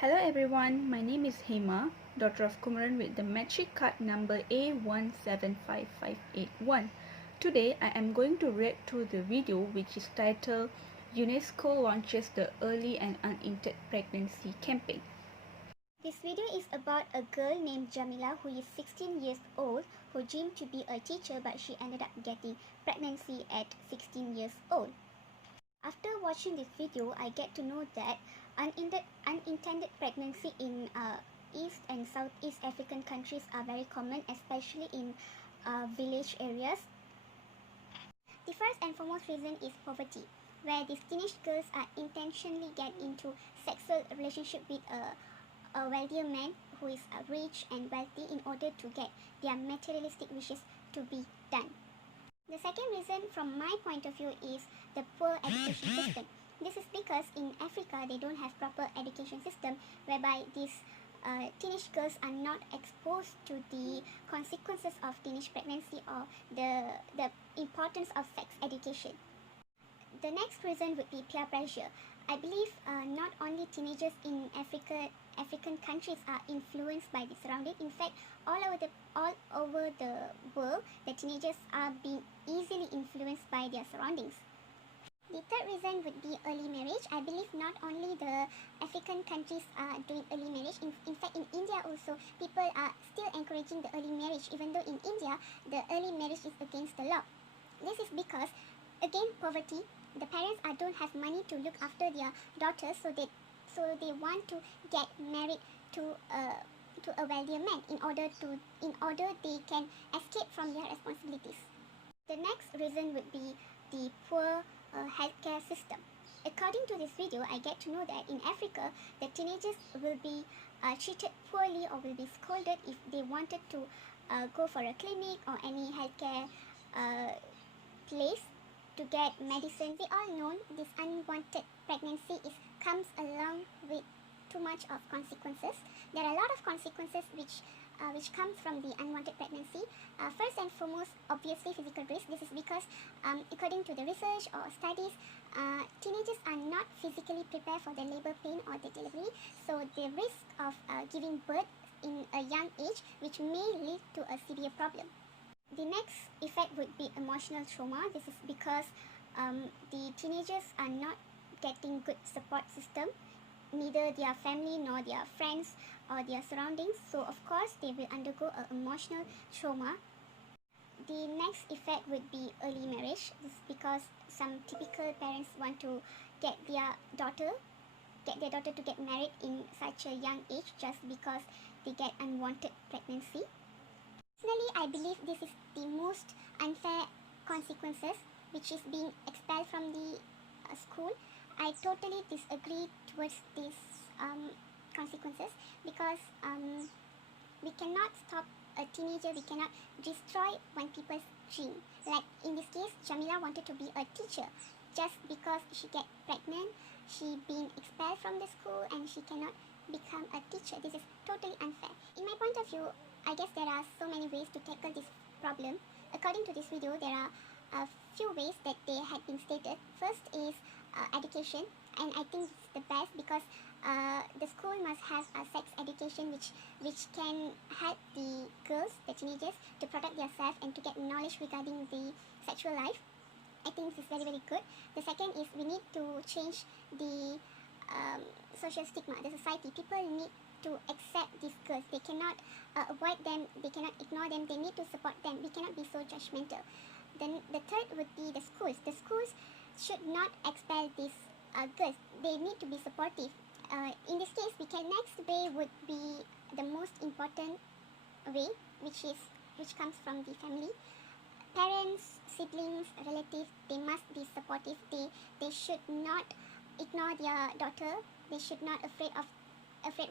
Hello everyone, my name is Hema, daughter of Kumaran with the metric card number A1755581. Today I am going to read through the video which is titled UNESCO launches the early and unintended pregnancy campaign. This video is about a girl named Jamila who is 16 years old who dreamed to be a teacher, but she ended up getting pregnancy at 16 years old. After watching this video, I get to know that unintended pregnancy in East and Southeast African countries are very common, especially in village areas. The first and foremost reason is poverty, where these teenage girls are intentionally get into sexual relationship with a wealthier man who is rich and wealthy in order to get their materialistic wishes to be done. The second reason from my point of view is the poor education system. This is because in Africa they don't have proper education system whereby these teenage girls are not exposed to the consequences of teenage pregnancy or the importance of sex education. The next reason would be peer pressure. I believe not only teenagers in African countries are influenced by the surrounding. In fact, all over the world, the teenagers are being easily influenced by their surroundings. The third reason would be early marriage. I believe not only the African countries are doing early marriage. In fact, in India also, people are still encouraging the early marriage, even though in India, the early marriage is against the law. This is because, again, poverty. The parents don't have money to look after their daughters, so they want to get married to a wealthier man in order they can escape from their responsibilities. The next reason would be the poor healthcare system. According to this video, I get to know that in Africa, the teenagers will be treated poorly or will be scolded if they wanted to go for a clinic or any healthcare place to get medicine. We all know this unwanted pregnancy comes along with too much of consequences. There are a lot of consequences which comes from the unwanted pregnancy. First and foremost, obviously physical risk. This is because according to the research or studies, teenagers are not physically prepared for the labor pain or the delivery. So the risk of giving birth in a young age, which may lead to a severe problem. The next effect would be emotional trauma. This is because the teenagers are not getting good support system, neither their family nor their friends or their surroundings. So of course they will undergo an emotional trauma. The next effect would be early marriage. This is because some typical parents want to get their daughter to get married in such a young age just because they get unwanted pregnancy. Personally, I believe this is the most unfair consequences, which is being expelled from the school. I totally disagree towards these consequences because we cannot stop a teenager, we cannot destroy one people's dream. Like in this case, Jamila wanted to be a teacher. Just because she get pregnant, she being expelled from the school and she cannot become a teacher. This is totally unfair. In my point of view, I guess there are so many ways to tackle this problem. According to this video, there are a few ways that they had been stated. First is education, and I think it's the best because the school must have a sex education which can help the girls, the teenagers, to protect themselves and to get knowledge regarding the sexual life. I think this is very, very good. The second is we need to change the social stigma, the society. People need to accept these girls. They cannot avoid them, they cannot ignore them, they need to support them. We cannot be so judgmental. Then the third would be the schools. The schools should not expel these girls. They need to be supportive. In this case, next way would be the most important way, which comes from the family. Parents, siblings, relatives, they must be supportive. They should not ignore their daughter. They should not afraid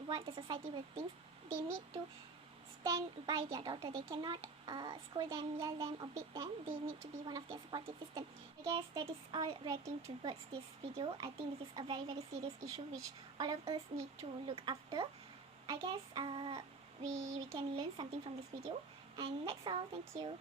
what the society will think. They need to stand by their daughter. They cannot scold them, yell them or beat them. They need to be one of their supportive system. I guess that is all reacting towards this video. I think this is a very, very serious issue which all of us need to look after. I guess we can learn something from this video, and that's all. Thank you.